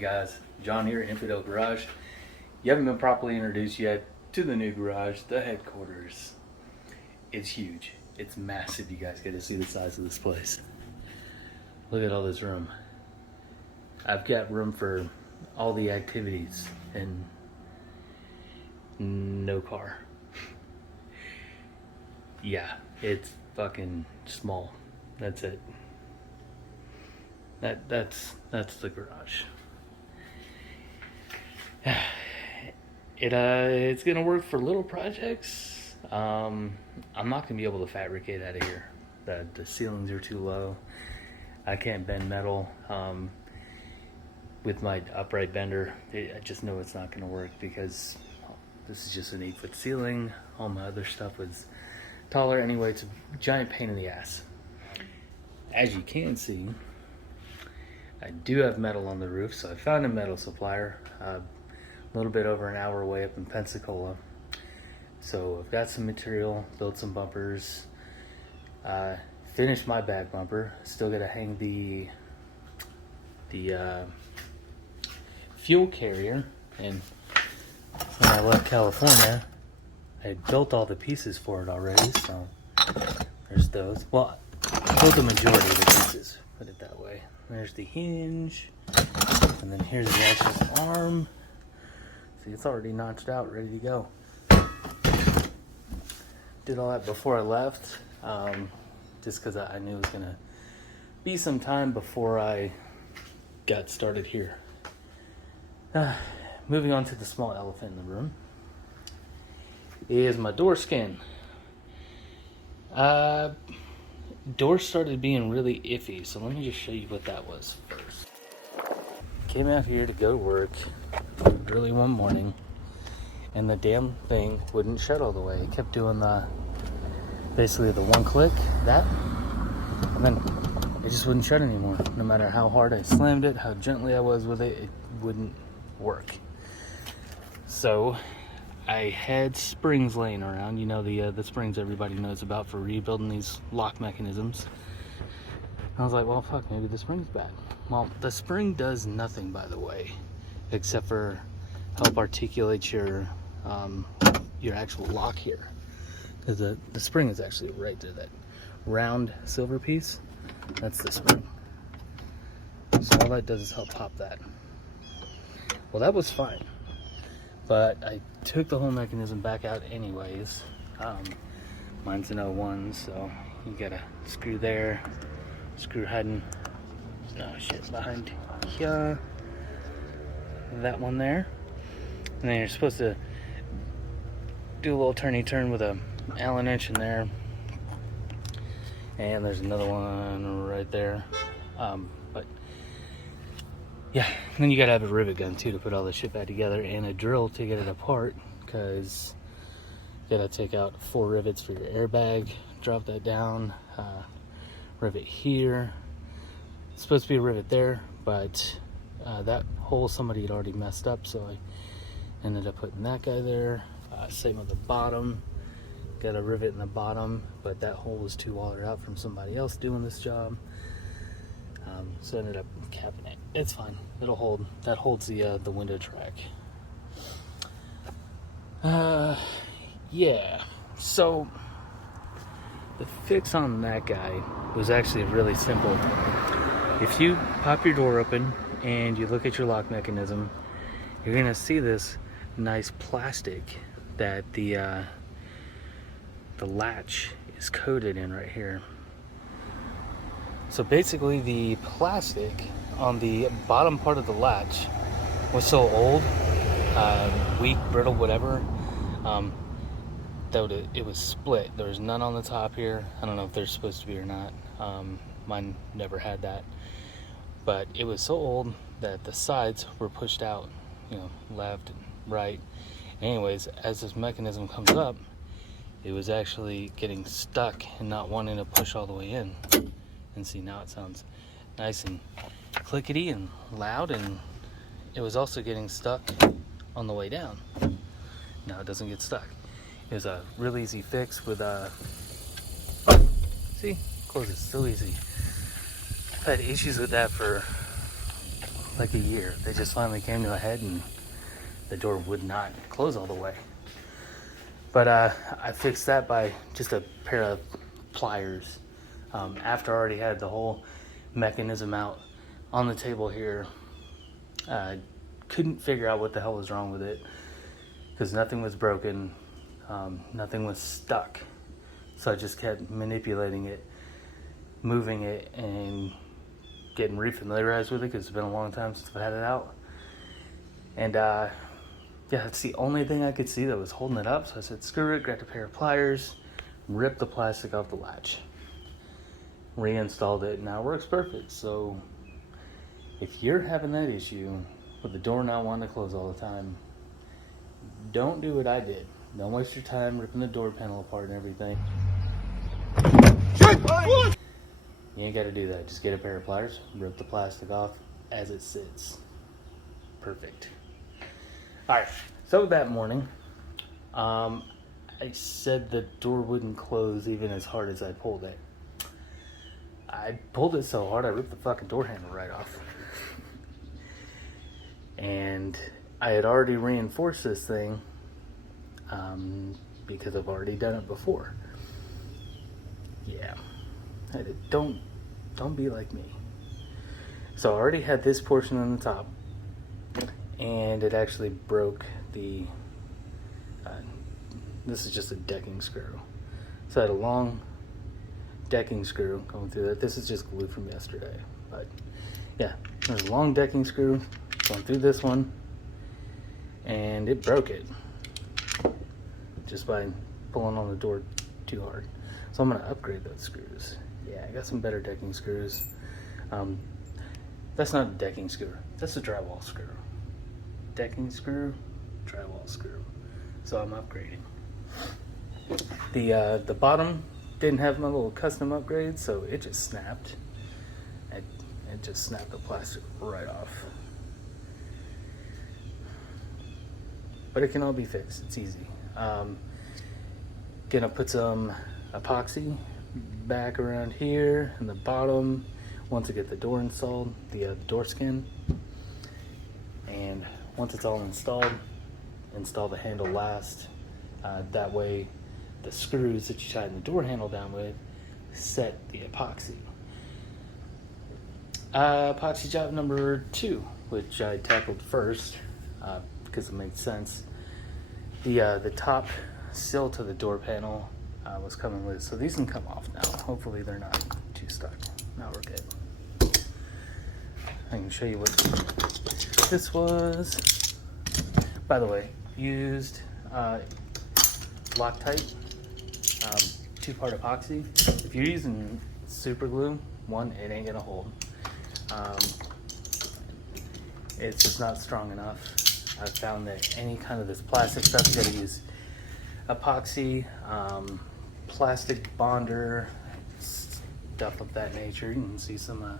guys? John here, Infidel Garage. You haven't been properly introduced yet to the new garage, the headquarters. It's huge. It's massive. You guys get to see the size of this place. Look at all this room. I've got room for all the activities and no car. Yeah, it's fucking small. That's it. That's the garage. It's gonna work for little projects. I'm not gonna be able to fabricate out of here. The ceilings are too low. I can't bend metal with my upright bender. I just know it's not gonna work because this is just an 8-foot ceiling. All my other stuff was taller anyway. It's a giant pain in the ass. As you can see, I do have metal on the roof, so I found a metal supplier a little bit over an hour away up in Pensacola. So I've got some material, built some bumpers, finished my back bumper. Still got to hang the fuel carrier, and when I left California, I had built all the pieces for it already, so there's those. Well, I built the majority of the pieces, put it that way. There's the hinge, and then here's the actual arm. See, it's already notched out, ready to go. Did all that before I left, just because I knew it was gonna be some time before I got started here. Moving on to the small elephant in the room is my door skin. Doors started being really iffy, so let me just show you what that was first. Came out here to go to work early one morning, and the damn thing wouldn't shut all the way. It kept doing basically the one click, that, and then it just wouldn't shut anymore. No matter how hard I slammed it, how gently I was with it, it wouldn't work. So I had springs laying around, you know, the springs everybody knows about for rebuilding these lock mechanisms. I was like, well, fuck, maybe the spring's bad. Well, the spring does nothing, by the way, except for help articulate your actual lock here. Because the spring is actually right there, that round silver piece, that's the spring. So all that does is help pop that. Well, that was fine. But I took the whole mechanism back out anyways. Mine's an 01, so you got a screw there, screw hiding, behind here, that one there. And then you're supposed to do a little turny turn with a Allen wrench in there. And there's another one right there. But yeah, and then you gotta have a rivet gun too to put all this shit back together, and a drill to get it apart, because you gotta take out 4 rivets for your airbag, drop that down, rivet here. It's supposed to be a rivet there, but that hole somebody had already messed up, so I ended up putting that guy there. Same with the bottom, got a rivet in the bottom, but that hole was too watered out from somebody else doing this job. So I ended up capping it. It's fine. It'll hold. That holds the window track. Yeah. So the fix on that guy was actually really simple. If you pop your door open and you look at your lock mechanism, you're gonna see this nice plastic that the latch is coated in right here. So basically the plastic on the bottom part of the latch was so old, weak, brittle, whatever, that it was split. There was none on the top here. I don't know if there's supposed to be or not. Mine never had that. But it was so old that the sides were pushed out, you know, left and right. Anyways, as this mechanism comes up, it was actually getting stuck and not wanting to push all the way in. And see, now it sounds nice and clickety and loud, and it was also getting stuck on the way down. Now it doesn't get stuck. It was a real easy fix with see, closes so easy. I've had issues with that for like a year. They just finally came to a head and the door would not close all the way. But I fixed that by just a pair of pliers. After I already had the whole mechanism out on the table here, couldn't figure out what the hell was wrong with it because nothing was broken, nothing was stuck. So I just kept manipulating it, moving it, and getting refamiliarized with it because it's been a long time since I've had it out. And yeah, that's the only thing I could see that was holding it up. So I said, screw it, grabbed a pair of pliers, ripped the plastic off the latch, reinstalled it, and now it works perfect. So if you're having that issue with the door not wanting to close all the time, don't do what I did. Don't waste your time ripping the door panel apart and everything. You ain't got to do that. Just get a pair of pliers, rip the plastic off as it sits. Perfect. Alright, so that morning, I said the door wouldn't close even as hard as I pulled it. I pulled it so hard I ripped the fucking door handle right off. And I had already reinforced this thing because I've already done it before. Yeah, don't be like me. So I already had this portion on the top, and it actually broke the. This is just a decking screw. So I had a long decking screw going through that. This is just glue from yesterday, but yeah, there's a long decking screw going through this one, and it broke it just by pulling on the door too hard. So I'm gonna upgrade those screws. Yeah, I got some better decking screws. That's not a decking screw. That's a drywall screw. Decking screw, drywall screw. So I'm upgrading. The bottom didn't have my little custom upgrade, so it just snapped. It just snapped the plastic right off. But it can all be fixed. It's easy. Gonna put some epoxy back around here in the bottom once I get the door installed, the door skin. And once it's all installed, install the handle last. That way the screws that you tighten the door handle down with set the epoxy. Epoxy job number 2, which I tackled first because it made sense. The top sill to the door panel was coming loose, so these can come off now. Hopefully they're not too stuck. Now we're good. I can show you what this was. By the way, used Loctite 2-part epoxy. If you're using super glue, one, it ain't gonna hold. It's just not strong enough. I've found that any kind of this plastic stuff, you gotta use epoxy, plastic bonder, stuff of that nature. You can see some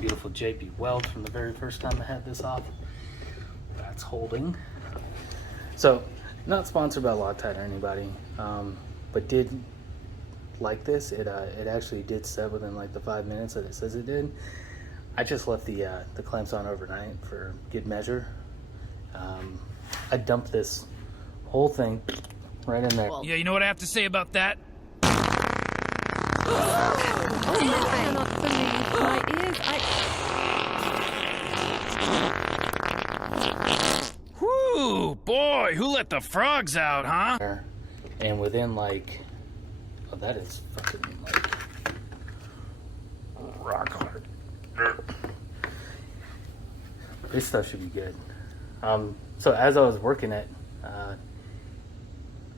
beautiful JP Weld from the very first time I had this off. That's holding. So, not sponsored by Loctite or anybody, but did like this. It actually did set within like the 5 minutes that it says it did. I just left the clamps on overnight for good measure. I dumped this whole thing right in there. Yeah, you know what I have to say about that? I cannot believe my ears. Whoo, boy, who let the frogs out, huh? And within like, oh, that is fucking like rock hard. This stuff should be good. So as I was working it,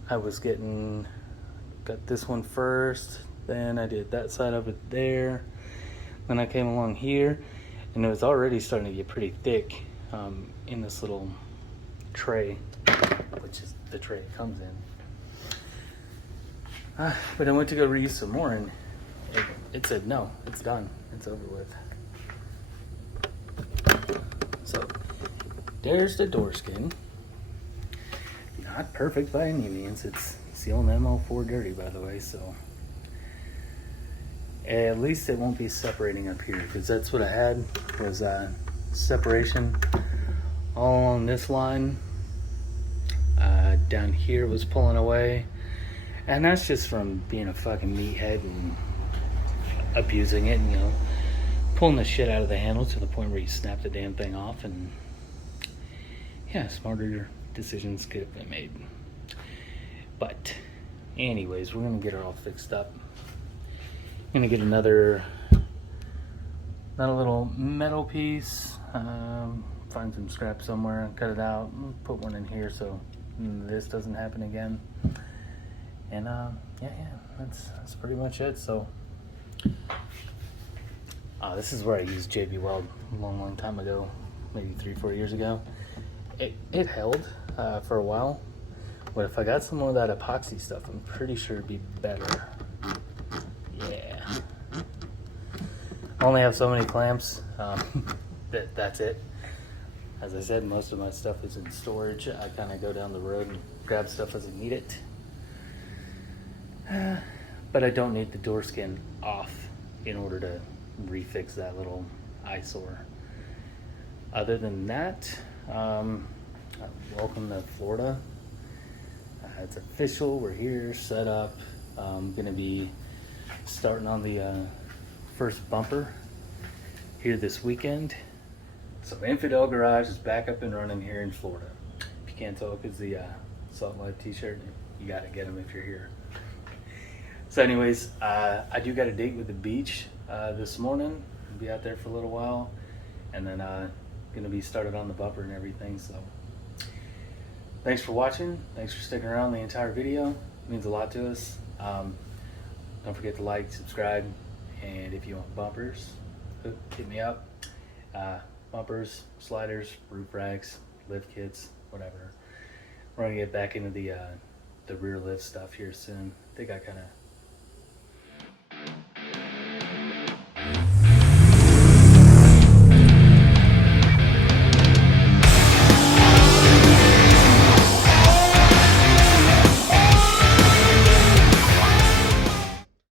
I was got this one first, then I did that side over there, then I came along here, and it was already starting to get pretty thick in this little tray, which is the tray it comes in. But I went to go reuse some more, and it said no, it's done, it's over with. So there's the door skin. Not perfect by any means. It's sealing ML4 dirty, by the way, so at least it won't be separating up here, because that's what I had was separation all along this line. Down here was pulling away, and that's just from being a fucking meathead and abusing it, and, you know, pulling the shit out of the handle to the point where you snap the damn thing off. And yeah, smarter decisions could have been made. But anyways, we're gonna get her all fixed up. I'm gonna get another little metal piece, find some scrap somewhere, cut it out, put one in here so this doesn't happen again. And yeah, that's pretty much it. So this is where I used JB Weld a long time ago, maybe 3-4 years ago. It held for a while, but if I got some more of that epoxy stuff, I'm pretty sure it'd be better. Yeah. I only have so many clamps. That's it. As I said, most of my stuff is in storage. I kind of go down the road and grab stuff as I need it. But I don't need the door skin off in order to refix that little eyesore. Other than that, welcome to Florida. It's official. We're here, set up. I'm gonna be starting on the first bumper here this weekend. So Infidel Garage is back up and running here in Florida. If you can't tell, because the Salt Life t-shirt, you gotta get them if you're here. So anyways, I do got a date with the beach this morning. I'll be out there for a little while, and then gonna be started on the bumper and everything. So thanks for watching. Thanks for sticking around the entire video. It means a lot to us. Don't forget to like, subscribe, and if you want bumpers, hit me up. Bumpers, sliders, roof racks, lift kits, whatever. We're gonna get back into the rear lift stuff here soon. I think I kind of